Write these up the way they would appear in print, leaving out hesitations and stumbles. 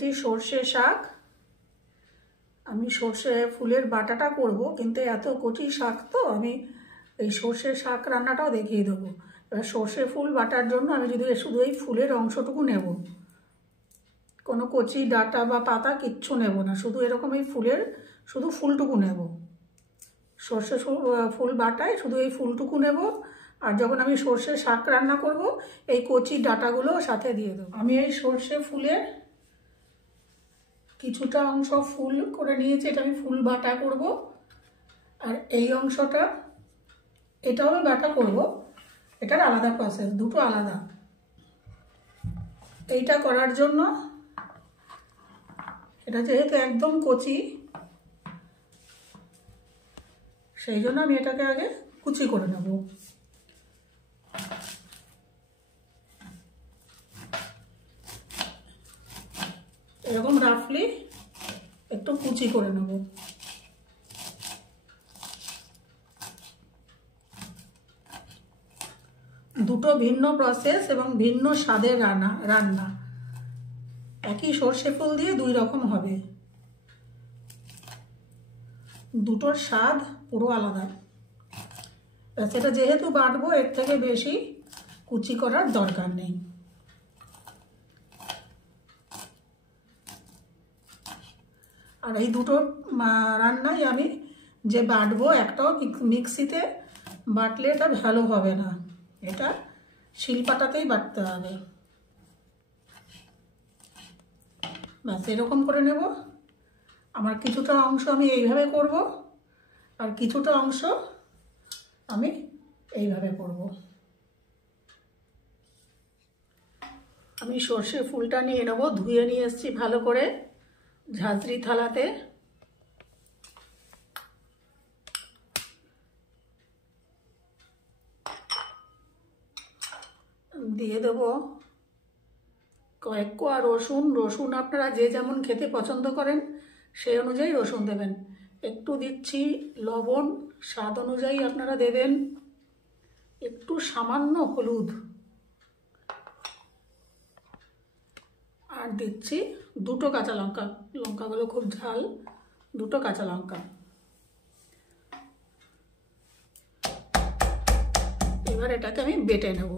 নিয়েছি সর্ষে শাক। আমি সর্ষে ফুলের বাটাটা করব, কিন্তু এত কচি শাক তো আমি এই সর্ষে শাক রান্নাটাও দেখিয়ে দেবো। এবার সর্ষে ফুল বাটার জন্য আমি যদি শুধু এই ফুলের অংশটুকু নেব, কোনো কচি ডাঁটা বা পাতা কিচ্ছু নেব না, শুধু এরকম এই ফুলের শুধু ফুলটুকু নেব। সর্ষে ফুল বাটায় শুধু এই ফুলটুকু নেব। আর যখন আমি সর্ষে শাক রান্না করব, এই কচি ডাঁটাগুলো সাথে দিয়ে দেবো। আমি এই সর্ষে ফুলের কিছুটা অংশ ফুল করে নিয়েছি, এটা আমি ফুল বাটা করব। আর এই অংশটা এটাও আমি বাটা করব, এটার আলাদা প্রসেস, দুটো আলাদা। এইটা করার জন্য এটা যেহেতু একদম কচি, সেই জন্য আমি এটাকে আগে কুচি করে নেব। এরকম রাফলি একটু কুচি করে নেব। দুটো ভিন্ন প্রসেস এবং ভিন্ন স্বাদের রান্না। একই সর্ষে ফুল দিয়ে দুই রকম হবে, দুটোর স্বাদ পুরো আলাদা। সেটা যেহেতু বাটবো, এর থেকে বেশি কুচি করার দরকার নেই। আর এই দুটো রান্নাই আমি যে বাটবো, একটাও মিক্সিতে বাটলে এটা ভালো হবে না, এটা শিলপাটাতেই বাটতে হবে। ব্যাস এরকম করে নেব। আমার কিছুটা অংশ আমি এইভাবে করব, আর কিছুটা অংশ আমি এইভাবে করব। আমি সর্ষে ফুলটা নিয়ে নেব, ধুয়ে নিয়ে এসেছি ভালো করে ঝাঁঝরি থালাতে। দিয়ে দেব কয়েক কোয়া রসুন। রসুন আপনারা যে যেমন খেতে পছন্দ করেন সেই অনুযায়ী রসুন দেবেন। একটু দিচ্ছি লবণ, স্বাদ অনুযায়ী আপনারা দেবেন। একটু সামান্য হলুদ, আর দিচ্ছি দুটো কাঁচা লঙ্কা। লঙ্কাগুলো খুব ঝাল, দুটো কাঁচা লঙ্কা। এবার এটাকে আমি বেটে নেব।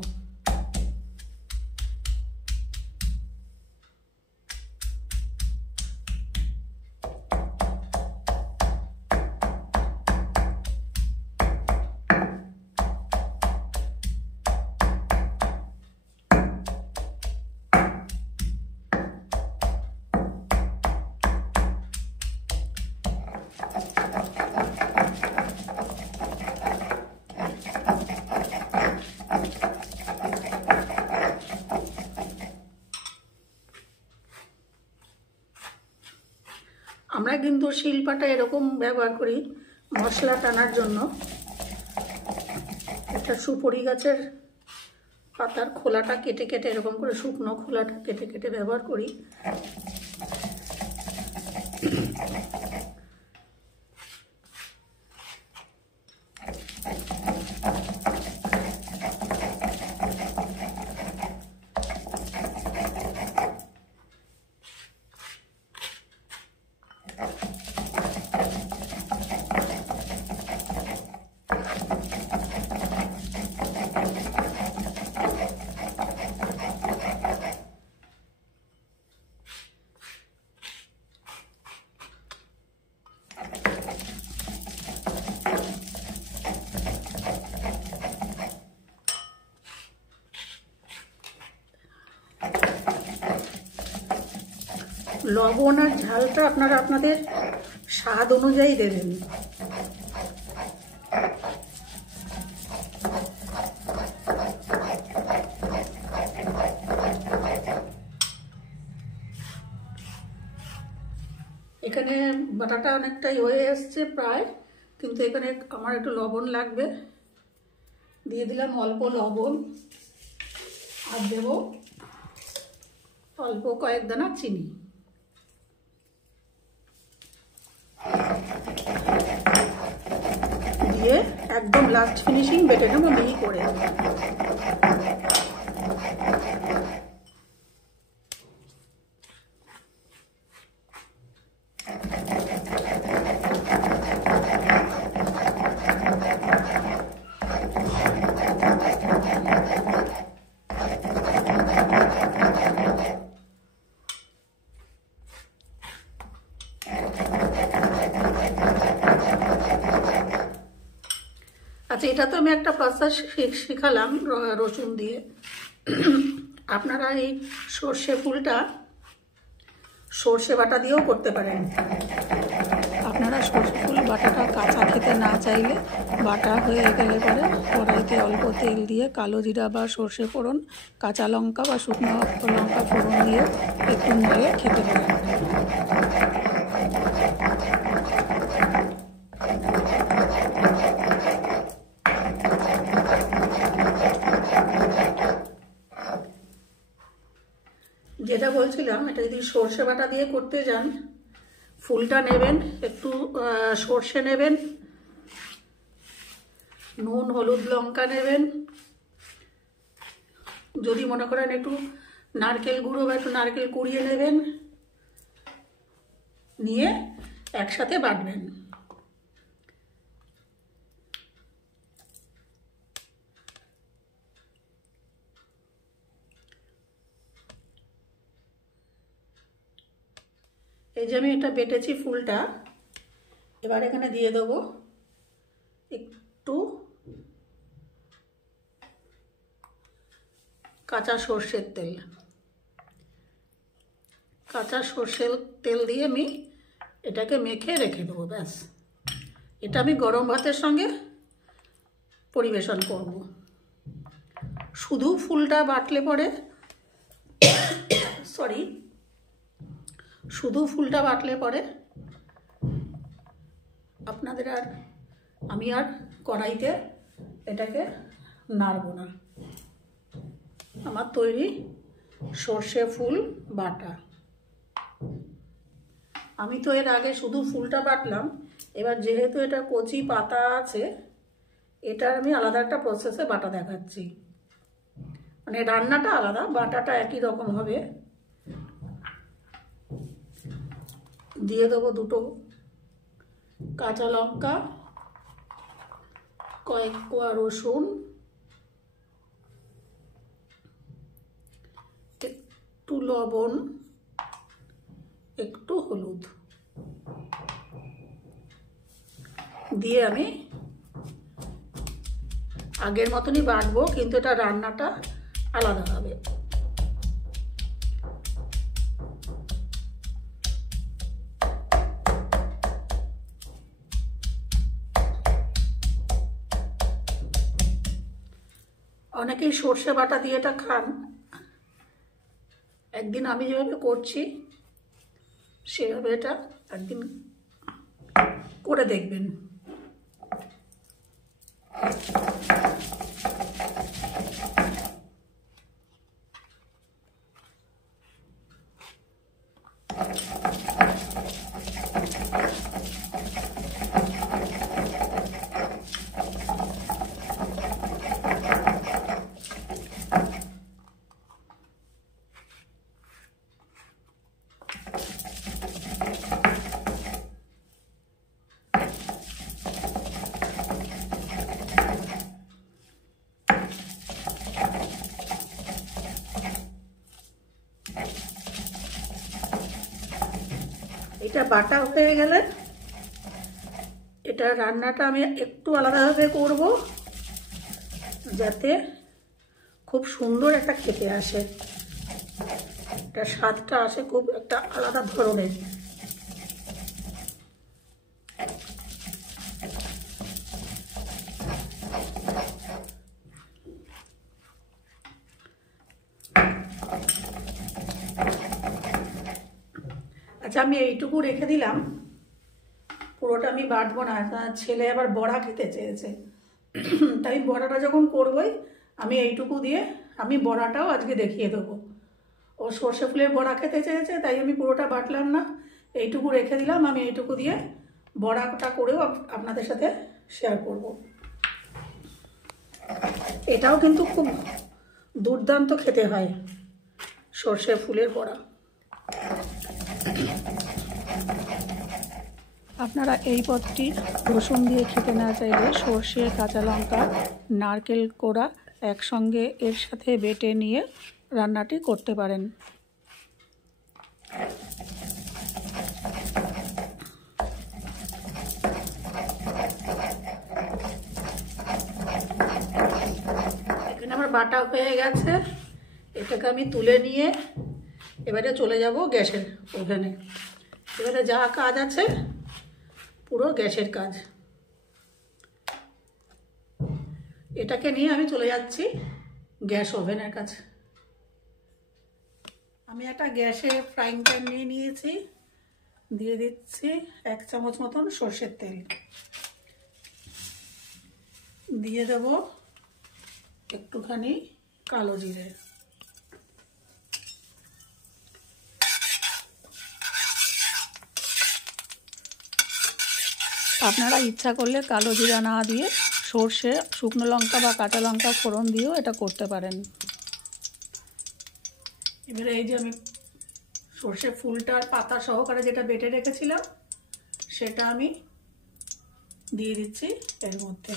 আমরা কিন্তু শিলপাটা এরকম ব্যবহার করি মশলা টানার জন্য। একটা সুপারি গাছের পাতার খোলাটা কেটে কেটে, এরকম করে শুকনো খোলাটা কেটে কেটে ব্যবহার করি। লবণ আর ঝালটা আপনারা আপনাদের স্বাদ অনুযায়ী দেবেন। এখানে বাটাটা অনেকটাই হয়ে এসছে প্রায়, কিন্তু এখানে আমার একটু লবণ লাগবে। দিয়ে দিলাম অল্প লবণ, আর দেব অল্প কয়েক দানা চিনি। দিয়ে একদম লাস্ট ফিনিশিং বেটে নেবো মিহি করে। আচ্ছা, এটা তো আমি একটা প্রসেস শিখালাম রসুন দিয়ে। আপনারা এই সর্ষে ফুলটা সর্ষে বাটা দিয়েও করতে পারেন। আপনারা সর্ষে ফুল বাটাটা কাঁচা খেতে না চাইলে বাটা হয়ে গেলে পরে কড়াইতে অল্প তেল দিয়ে কালো জিরা বা সর্ষে ফোড়ন, কাঁচা লঙ্কা বা শুকনো লঙ্কা ফোড়ন দিয়ে একটু নেড়ে খেতে পারেন। যেটা বলছিলাম, এটা যদি সর্ষে বাটা দিয়ে করতে যান, ফুলটা নেবেন, একটু সর্ষে নেবেন, নুন হলুদ লঙ্কা নেবেন, যদি মনে করেন একটু নারকেল গুঁড়ো বা একটু নারকেল কুড়িয়ে নেবেন, নিয়ে একসাথে বাটবেন। এই যে আমি এটা বেটেছি ফুলটা, এবার এখানে দিয়ে দেবো একটু কাঁচা সর্ষের তেল। কাঁচা সর্ষের তেল দিয়ে আমি এটাকে মেখে রেখে দেবো, ব্যাস। এটা আমি গরম ভাতের সঙ্গে পরিবেশন করব। শুধু ফুলটা বাটলে পরে শুধু ফুলটা বাটলে পরে আপনাদের আমি আর কড়াইতে এটাকে নাড়ব না। আমার তৈরি সর্ষে ফুল বাটা। আমি তো এর আগে শুধু ফুলটা বাটলাম, এবার যেহেতু এটা কচি পাতা আছে, এটার আমি আলাদা একটা প্রসেসে বাটা দেখাচ্ছি। মানে রান্নাটা আলাদা, বাটাটা একই রকম হবে। দিয়ে দেবো দুটো কাঁচা লঙ্কা, কয়েক কোয়া রসুন, একটু লবণ, একটু হলুদ দিয়ে আমি আগের মতনই বাটবো, কিন্তু এটা রান্নাটা আলাদা হবে। অনেকেই সর্ষে বাটা দিয়ে এটা খান। একদিন আমি যেভাবে করছি সেভাবে এটা একদিন করে দেখবেন। এটা বাটা হয়ে গেলে এটা রান্নাটা আমি একটু আলাদাভাবে করব, যাতে খুব সুন্দর একটা খেতে আসে, এটা স্বাদটা আসে খুব একটা আলাদা ধরনের। আচ্ছা, আমি এইটুকু রেখে দিলাম, পুরোটা আমি বাটবো না। ছেলে আবার বড়া খেতে চেয়েছে, তাই বড়াটা যখন করবই আমি এইটুকু দিয়ে আমি বড়াটাও আজকে দেখিয়ে দেবো। ও সর্ষে ফুলের বড়া খেতে চেয়েছে, তাই আমি পুরোটা বাটলাম না, এইটুকু রেখে দিলাম। আমি এইটুকু দিয়ে বড়াটা করেও আপনাদের সাথে শেয়ার করব। এটাও কিন্তু খুব দুর্দান্ত খেতে হয়, সর্ষে ফুলের বড়া। আপনারা এই পদটি রসুন দিয়ে খেতে না চাইলে সর্ষে, কাঁচা লঙ্কা, নারকেল কোড়া একসঙ্গে এর সাথে বেটে নিয়ে রান্নাটি করতে পারেন। বাটা হয়ে গেছে, এটাকে আমি তুলে নিয়ে এবারে চলে যাব গ্যাসের ওভেনে। এবারে যা কাজ আছে পুরো গ্যাসের কাজ। এটাকে নিয়ে আমি চলে যাচ্ছি গ্যাস ওভেনের কাছে। আমি একটা গ্যাসে ফ্রাইং প্যান নিয়ে নিয়েছি, দিয়ে দিচ্ছি 1 চামচ মতন সর্ষের তেল, দিয়ে দেব একটুখানি কালো জিরে, আপনারা ইচ্ছা করলে কালো জিরা না দিয়ে সর্ষে, শুকনো লঙ্কা বা কাঁচা লঙ্কা ফোড়ন দিয়েও এটা করতে পারেন। এবারে এই যে আমি সর্ষে ফুলটার পাতা সহকারে যেটা বেটে রেখেছিলাম সেটা আমি দিয়ে দিচ্ছি এর মধ্যে।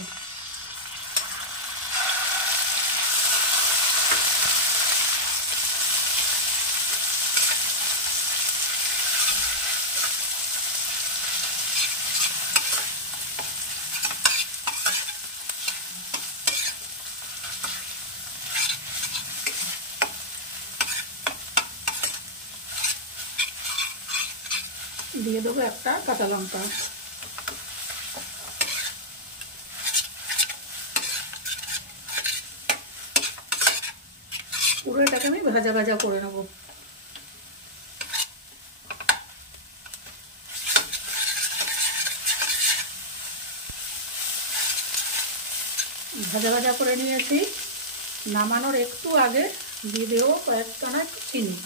দিয়ে দেবো একটা কাঁচা লঙ্কা, পুরো এটাকে আমি ভাজা ভাজা করে নেব। ভাজা ভাজা করে নিয়েছি। নামানোর একটু আগে দিয়ে দেবো কয়েকটানা একটু চিনি,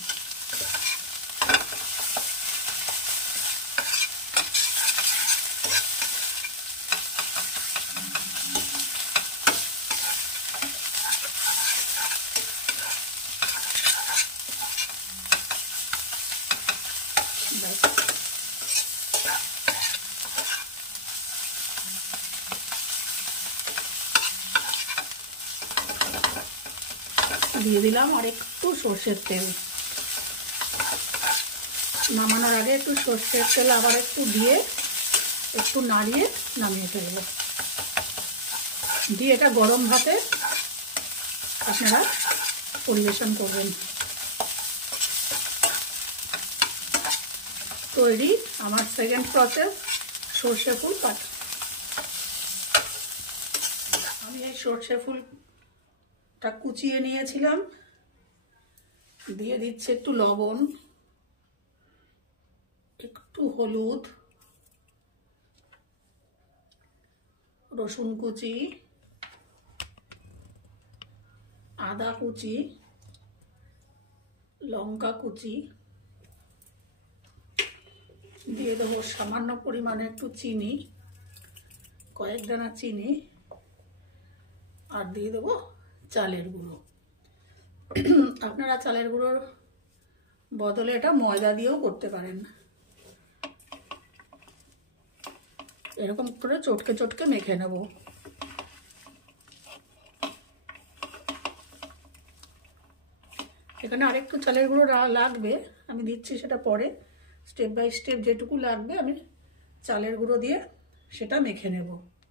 দিয়ে দিলাম আর একটু সর্ষের তেল। নামানোর আগে একটু সর্ষের তেল আবার একটু দিয়ে একটু নাড়িয়ে নামিয়ে ফেলবো। দিয়ে এটা গরম ভাতে আপনারা পরিবেশন করবেন। তৈরি আমার সেকেন্ড প্রসেস সর্ষে ফুল কাটা। আমি এই সর্ষে ফুলটা কুচিয়ে নিয়েছিলাম, দিয়ে দিচ্ছি একটু লবণ, একটু হলুদ, রসুন কুচি, আদা কুচি, লঙ্কা কুচি, দিয়ে দেবো সামান্য পরিমাণে একটু চিনি, কয়েক দানা চিনি, আর দিয়ে দেবো চালের গুঁড়ো। আপনারা চালের গুঁড়োর বদলে এটা ময়দা দিয়েও করতে পারেন। এরকম করে চটকে চটকে মেখে নেব। এখানে আরেকটু চালের গুঁড়ো লাগবে, আমি দিচ্ছি সেটা পরে। স্টেপ বাই স্টেপ যেটুকু লাগবে আমি চালের গুঁড়ো দিয়ে সেটা মেখে নেব।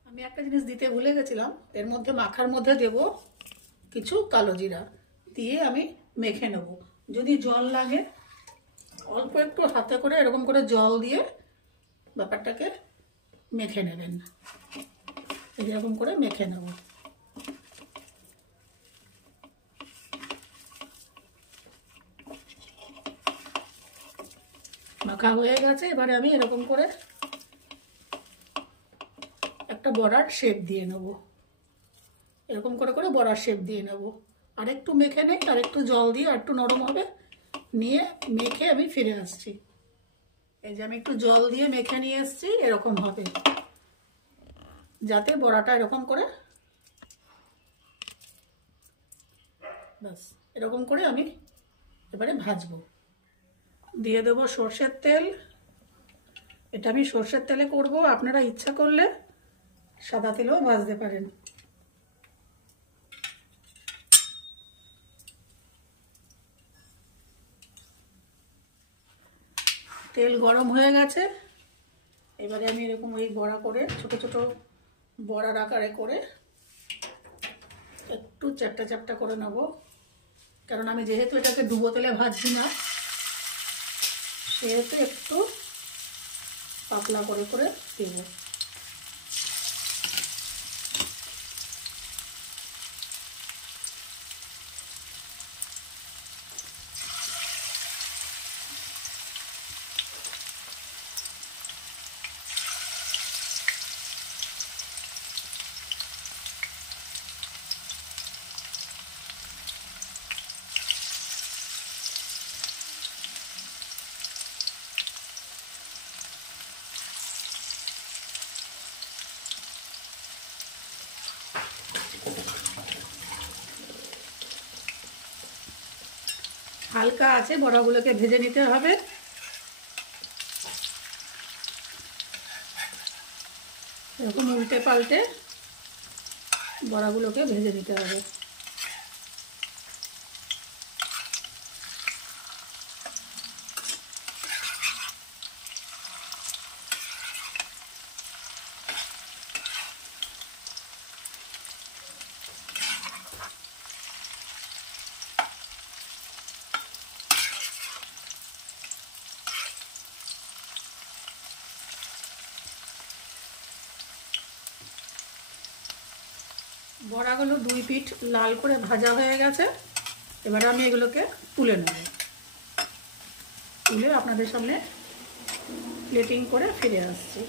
আমি একটা জিনিস দিতে ভুলে গেছিলাম, এর মধ্যে মাখার মধ্যে দেব কিছু কালো জিরা, দিয়ে আমি মেখে নেব। যদি জল লাগে অল্প একটু হাতে করে এরকম করে জল দিয়ে ব্যাপারটাকে মেখে নেবেন। এরকম করে মেখে নেব। মাখা হয়ে গেছে, এবারে আমি এরকম করে একটা বড়ার শেপ দিয়ে নেব। এরকম করে করে বড়ার শেপ দিয়ে নেব। আর একটু মেখে নেই, আর একটু জল দিয়ে আর একটু নরম হবে, নিয়ে মেখে আমি ফিরে আসছি। এই যে আমি একটু জল দিয়ে মেখে নিয়ে এসেছি, এরকম হবে, যাতে বড়াটা এরকম করে, ব্যাস এরকম করে আমি এবারে ভাজবো। দিয়ে দেবো সর্ষের তেল। এটা আমি সর্ষের তেলে করব, আপনারা ইচ্ছা করলে সাদা তেলেও ভাজতে পারেন। তেল গরম হয়ে গেছে, এবারে আমি এরকম এই বড়া করে ছোট ছোট বড়ার আকারে করে একটু চ্যাপটা চ্যাপটা করে নেব, কারণ আমি যেহেতু এটাকে ডুবো তেলে ভাজছি না, সেহেতু একটু পাতলা করে করে দেবো। হালকা আছে বড়াগুলোকে ভেজে নিতে হবে। এরকম উল্টে পাল্টে বড়াগুলোকে ভেজে নিতে হবে। বড়াগুলো 2 পিঠ লাল করে ভাজা হয়ে গেছে। এবার আমি এগুলোকে তুলে নেব, তুলে আপনাদের সামনে প্লেটিং করে ফিরে আসছি।